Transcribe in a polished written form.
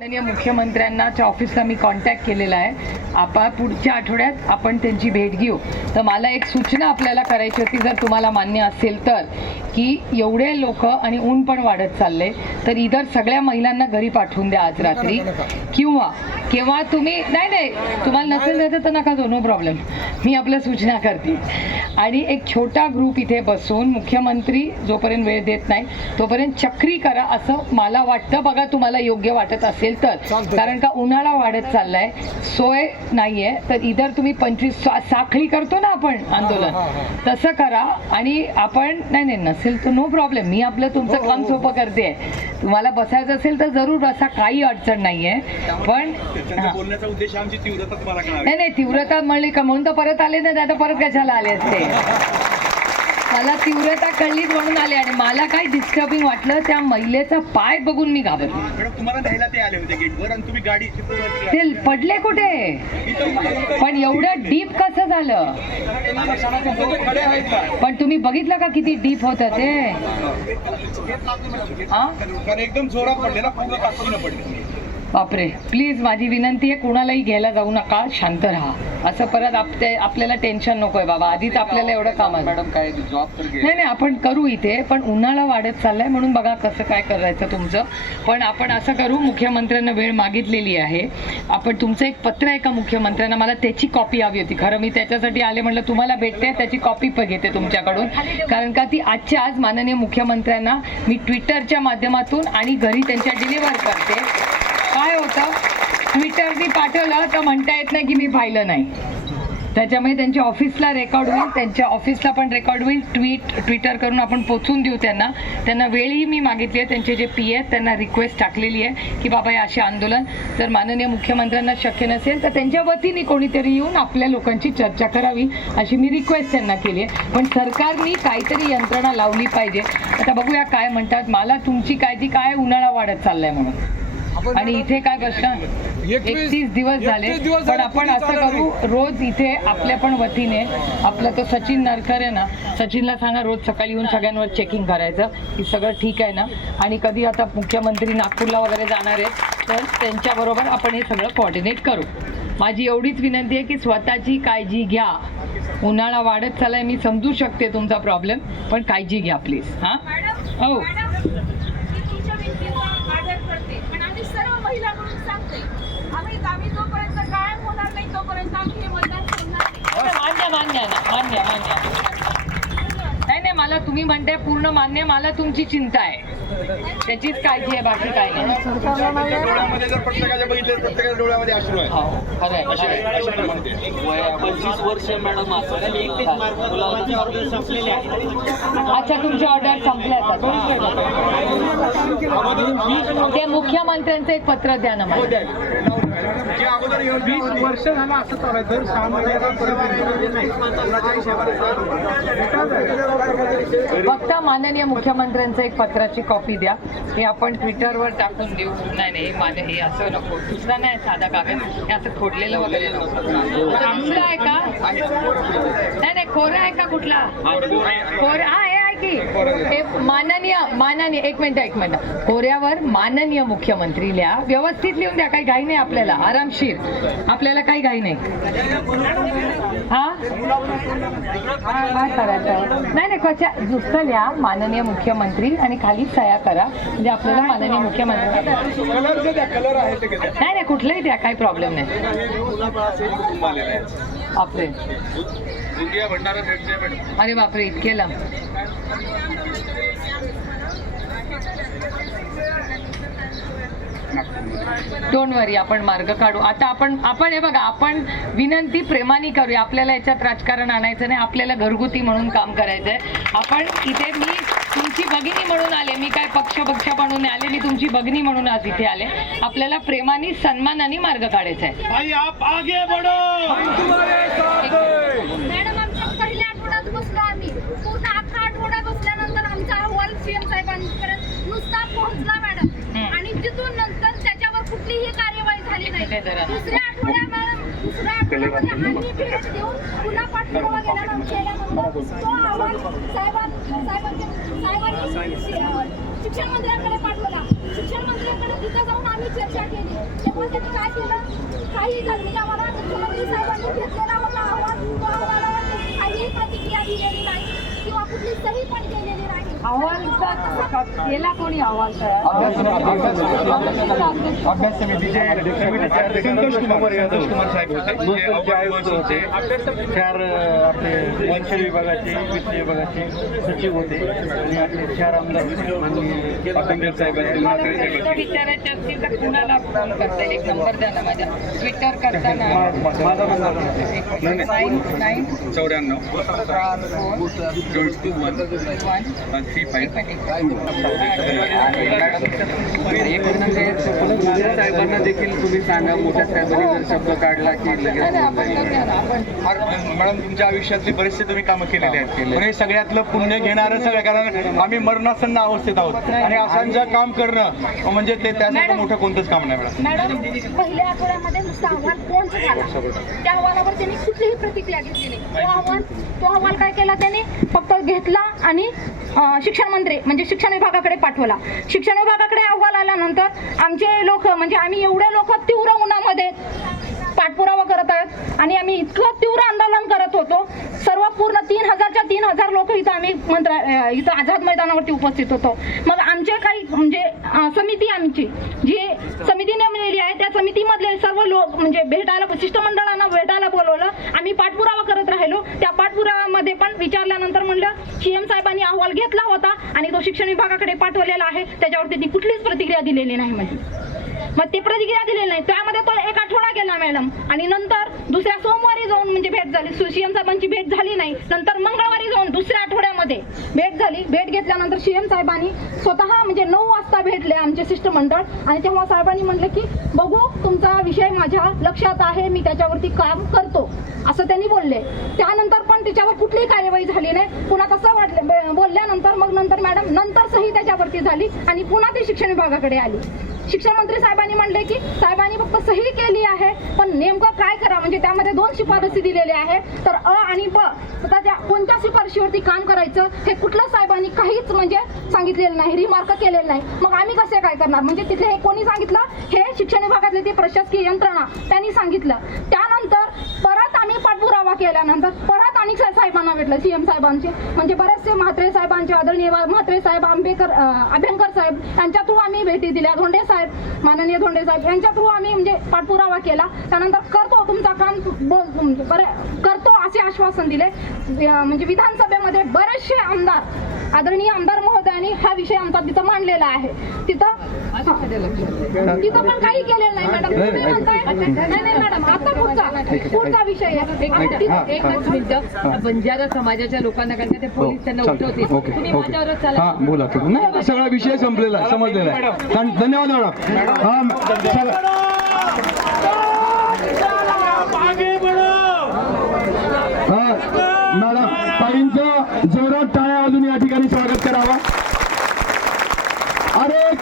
माननीय मुख्यमंत्र्यांच्या ऑफिसला मी कॉन्टॅक्ट केलेला आहे. आपण पुढच्या आठवड्यात आपण त्यांची भेट घेऊ. तर मला एक सूचना आपल्याला करायची होती, जर तुम्हाला मान्य असेल तर, की एवढे लोक आणि ऊन पण वाढत चालले, तर इधर सगळ्या महिलांना घरी पाठवून द्या आज रात्री, किंवा तुम्ही नाही तुम्हाला नसेल द्यायचं तर नका जाऊ, नो प्रॉब्लेम. मी आपल्या सूचना करते. आणि एक छोटा ग्रुप इथे बसून मुख्यमंत्री जोपर्यंत वेळ देत नाही तोपर्यंत चक्री करा असं मला वाटतं. बघा तुम्हाला योग्य वाटत असेल तर, कारण का उन्हाळा वाढत चाललाय, सोय नाहीये. तर इधर तुम्ही 25 साखळी करतो ना आपण आंदोलन, तसं करा. आणि आपण नाही नसेल तर नो प्रॉब्लेम, मी आपलं तुमचं काम सोपं करते. तुम्हाला बसायचं असेल तर जरूर बसा, काही अडचण नाहीये. पण बोलण्याचा उद्देश आमची तीव्रता तुम्हाला नाही तीव्रता म्हणली का म्हणून तर परत आले ना, आता परत कशाला आले असते. मला तीव्रता कळलीच म्हणून आले. आणि मला काय डिस्टर्बिंग वाटलं, त्या महिलेचा पाय बघून मी घाबरले. तुम्हाला न्यायला ते आले होते गेटवर आणि तुम्ही गाडी ते पडले कुठे, पण एवढं डीप कसं झालं. पण तुम्ही बघितलं का किती डीप होतं ते. एकदम जोरात पडले ना, पूर्ण ताकदीने पडले. बापरे, प्लीज माझी विनंती आहे, कुणालाही घ्यायला जाऊ नका, शांत राहा. असं परत आपल्याला टेन्शन नकोय बाबा. आधीच आपल्याला एवढं काम आहे. मॅडम काय जॉब नाही आपण करू इथे, पण उन्हाळा वाढत चाललाय म्हणून बघा कसं काय करायचं तुमचं. पण आपण असं करू, मुख्यमंत्र्यांना वेळ मागितलेली आहे. आपण तुमचं एक पत्र आहे का मुख्यमंत्र्यांना, मला त्याची कॉपी हवी होती. खरं मी त्याच्यासाठी आले, म्हटलं तुम्हाला भेटते, त्याची कॉपी पण घेते तुमच्याकडून. कारण का ती आजच्या आज माननीय मुख्यमंत्र्यांना मी ट्विटरच्या माध्यमातून आणि घरी त्यांच्या डिलिव्हर करते. काय होतं, ट्विटरनी पाठवलं तर म्हणता येत नाही की मी पाहिलं नाही. त्याच्यामुळे त्यांच्या ऑफिसला रेकॉर्ड होईल, त्यांच्या ऑफिसला पण रेकॉर्ड होईल. ट्विटर करून आपण पोचून देऊ त्यांना वेळही मी मागितली आहे. त्यांचे जे पी आहेत त्यांना रिक्वेस्ट टाकलेली आहे की बाबा हे असे आंदोलन जर माननीय मुख्यमंत्र्यांना शक्य नसेल तर त्यांच्या वतीने कोणीतरी येऊन आपल्या लोकांची चर्चा करावी अशी मी रिक्वेस्ट त्यांना केली आहे. पण सरकारने काहीतरी यंत्रणा लावली पाहिजे. आता बघूया काय म्हणतात. मला तुमची काळजी काय, उन्हाळा वाढत चाललाय म्हणून. आणि इथे काय प्रश्न, 31 दिवस झाले. पण आपण असं करू, रोज इथे आपल्या पण वतीने आपला तो सचिन नरकर आहे ना, सचिनला सांगा रोज सकाळी येऊन सगळ्यांवर चेकिंग करायचं की सगळं ठीक आहे ना. आणि कधी आता मुख्यमंत्री नागपूरला वगैरे जाणार आहेत तर त्यांच्याबरोबर आपण हे सगळं कोऑर्डिनेट करू. माझी एवढीच विनंती आहे की स्वतःची काळजी घ्या. उन्हाळा वाढत चाललाय, मी समजू शकते तुमचा प्रॉब्लेम, पण काळजी घ्या प्लीज. हां हो महिला म्हणून सांगते, आम्ही जोपर्यंत कायम होणार नाही तोपर्यंत आम्ही हे मैदान सोडणार नाही. मान्य नाही मला तुम्ही म्हणते पूर्ण मान्य. मला तुमची चिंता आहे, त्याचीच काळजी आहे, बाकी काय नाही. डोळ्यामध्ये जर प्रत्येकाच्या बघितले, प्रत्येकाच्या डोळ्यामध्ये अश्रू आहे. 25 वर्ष मॅडम. अच्छा, तुमची ऑर्डर संपल्या. ते मुख्यमंत्र्यांचं एक पत्र द्या ना मला. अगोदर 20 वर्ष झालं असं चालू आहे. दर 6 महिन्याला फक्त माननीय मुख्यमंत्र्यांचं एक पत्राची कॉपी द्या, हे आपण ट्विटरवर टाकून देऊ. नाही हे असं नको, दुसरा नाही साधा कागद, हे असं खोडलेलं वगैरे नको. आमचं आहे का, नाही खोरं आहे का कुठला खोरं. हा हे आहे की माननीय एक मिनिट खोऱ्यावर माननीय मुख्यमंत्री लिहा, व्यवस्थित लिहून द्या. काही घाई नाही आपल्याला, आरामशीर, आपल्याला काही घाई नाही. काय करायचं नाही कशा, नुसतं लिहा माननीय मुख्यमंत्री आणि खाली सह्या करा, म्हणजे आपल्याला माननीय मुख्यमंत्री. नाही कुठलंही द्या, काही प्रॉब्लेम नाही. बापरे, अरे बापरे, इतके लांब. डोंट वरी, आपण मार्ग काढू. आता आपण हे बघा, आपण विनंती प्रेमाने करूया. आपल्याला याच्यात राजकारण आणायचं नाही, आपल्याला घरगुती म्हणून काम करायचंय. आपण इथे, मी तुमची भगिनी म्हणून आले, मी काय पक्ष म्हणून आले, मी तुमची भगिनी म्हणून आज इथे आले. आपल्याला प्रेमाने सन्मानाने मार्ग काढायचा आहे. मॅडम, आमच्या पहिल्या आठवड्यात बसलो आम्ही, पूर्ण 11 आठवडा बसल्यानंतर आमचा अहवाल सीएम साहेबांपर्यंत नुसता पोहोचला मॅडम. आणि तिथून नंतर त्याच्यावर कुठलीही कार्यवाही झाली नाही. दुसऱ्या आठवड्यामध्ये आम्ही भेट देऊन पुन्हा पाठपुरावा केल्यानंतर तो अहवाल साहेबांनी शिक्षण मंत्र्यांकडे पाठवला. शिक्षण मंत्र्यांकडे तिथं जाऊन आम्ही चर्चा केली तेव्हा त्यांनी काय केलं काही झालं म्हणजे आम्हाला मुख्यमंत्री साहेबांनी घेतलेला होता अहवाल तो अहवालावर त्यांनी काहीही प्रतिक्रिया दिलेली नाही किंवा कुठली सही पण केलेली नाही. अहवालचा केला कोणी अहवाल अभ्यास समितीचे संतोष कुमार साहेब होते. 4 आपले महसूल विभागाचे, वित्त विभागाचे सचिव होते आणि आपले 4 आमदार अभ्यंकर साहेब विचारायचे असतील तर कुणाला फोन करता येईल? एक नंबर द्या ना माझ्या. ट्विटर करताना माझा साहेबांना देखील तुम्ही सांगा, मोठ्या साहेबांनी जर शब्द काढला की मॅडम तुमच्या आयुष्यातली बरेचसे तुम्ही कामं केलेली आहेत पण हे सगळ्यातलं पुण्य घेणारं सगळं, कारण आम्ही मरणासन्न अवस्थेत आहोत आणि असांचं काम करणं म्हणजे ते त्यासाठी मोठं कोणतंच काम नाही मॅडम. मॅडम पहिल्या आठवड्यामध्ये नुसता अहवाल कोण झाला त्या अहवालावर त्यांनी कुठलीही प्रतिक्रिया घेतली नाही. तो अहवाल काय केला त्यांनी फक्त घेतला आणि शिक्षण मंत्री म्हणजे शिक्षण विभागाकडे पाठवला. शिक्षण विभागाकडे अहवाल आल्यानंतर आमचे लोक म्हणजे आम्ही एवढे लोक तीव्र उन्हामध्ये पाठपुरावा करत आहेत आणि आम्ही इतकं तीव्र आंदोलन करत होतो. सर्व पूर्ण 3000च्या 3000 लोक इथं आम्ही इथं आझाद मैदानावरती उपस्थित होतो. मग आमचे काही म्हणजे समिती आमची जी समिती नेमलेली आहे त्या समितीमधले सर्व लोक म्हणजे भेटायला शिष्टमंडळांना भेटायला बोलवलं. आम्ही पाठपुरावा करत राहिलो. त्या पाठपुराव्यामध्ये पण विचारल्यानंतर म्हणलं सीएम साहेबांनी अहवाल घेतला होता आणि तो शिक्षण विभागाकडे पाठवलेला आहे, त्याच्यावरती ती कुठलीच प्रतिक्रिया दिलेली नाही म्हणजे. मग ती प्रतिक्रिया दिलेली नाही. त्यामध्ये तो 1 आठवडा गेला मॅडम आणि नंतर दुसऱ्या सोमवारी जाऊन म्हणजे भेट झाली. सीएम साहेबांची भेट झाली नाही. नंतर मंगळवारी जाऊन दुसऱ्या आठवड्यामध्ये भेट झाली. भेट घेतल्यानंतर सीएम साहेबांनी स्वतः म्हणजे 9 वाजता भेटले आमचे शिष्टमंडळ आणि तेव्हा साहेबांनी म्हटले की बघू तुमचा विषय माझ्या लक्षात आहे, मी त्याच्यावरती काम करतो असं त्यांनी बोलले. त्यानंतर पण त्याच्यावर कुठलीही कार्यवाही झाली नाही. पुन्हा तसं बोलल्यानंतर मग नंतर मॅडम नंतर सही त्याच्यावरती झाली आणि पुन्हा ती शिक्षण विभागाकडे आली. शिक्षण मंत्री साहेबांनी म्हणले की साहेबांनी फक्त सही केली आहे पण नेमकं काय करा म्हणजे त्यामध्ये 2 शिफारसी दिलेल्या आहेत तर अ आणि ब. तर त्या कोणत्या शिफारशीवरती काम करायचं हे कुठलं साहेबांनी काहीच म्हणजे सांगितलेलं नाही, रिमार्क केलेलं नाही. मग आम्ही कसे काय करणार म्हणजे तिथे हे कोणी सांगितलं? हे शिक्षण विभागातले ते प्रशासकीय यंत्रणा त्यांनी सांगितलं. त्यानंतर परत आम्ही पाठपुरावा केल्यानंतर परत आणि साहेबांना भेटलं सीएम साहेबांचे म्हणजे बरेचसे म्हात्रे साहेबांचे आदरणीय म्हात्रे साहेब, अभ्यंकर साहेब यांच्या थ्रू आम्ही भेटी दिल्या. धोंडे साहेब, माननीय धोंडे साहेब यांच्या थ्रू आम्ही म्हणजे पाठपुरावा केला. त्यानंतर करतो तुमचा काम बरं करतो असे आश्वासन दिले. म्हणजे विधानसभेमध्ये बरेचसे आमदार आदरणीय आमदार महोदयांनी हा विषय आमचा तिथं मांडलेला आहे. तिथं पण काही केलेलं नाही मॅडम. तुम्ही म्हणताय नाही मॅडम आता पुढचा विषय आहे. एकच मिनिट. बंजारा समाजाच्या लोकांना काय ते पोलीस त्यांना उठवतील. तुम्ही माझ्यावरच चला. हा बोला तुम्ही. नाही आता सगळा विषय संपलेला आहे, समजलेला आहे. धन्यवाद मॅडम. मॅडम ताईंचं जोरात टाळ्या वाजून या ठिकाणी स्वागत करावा. अरे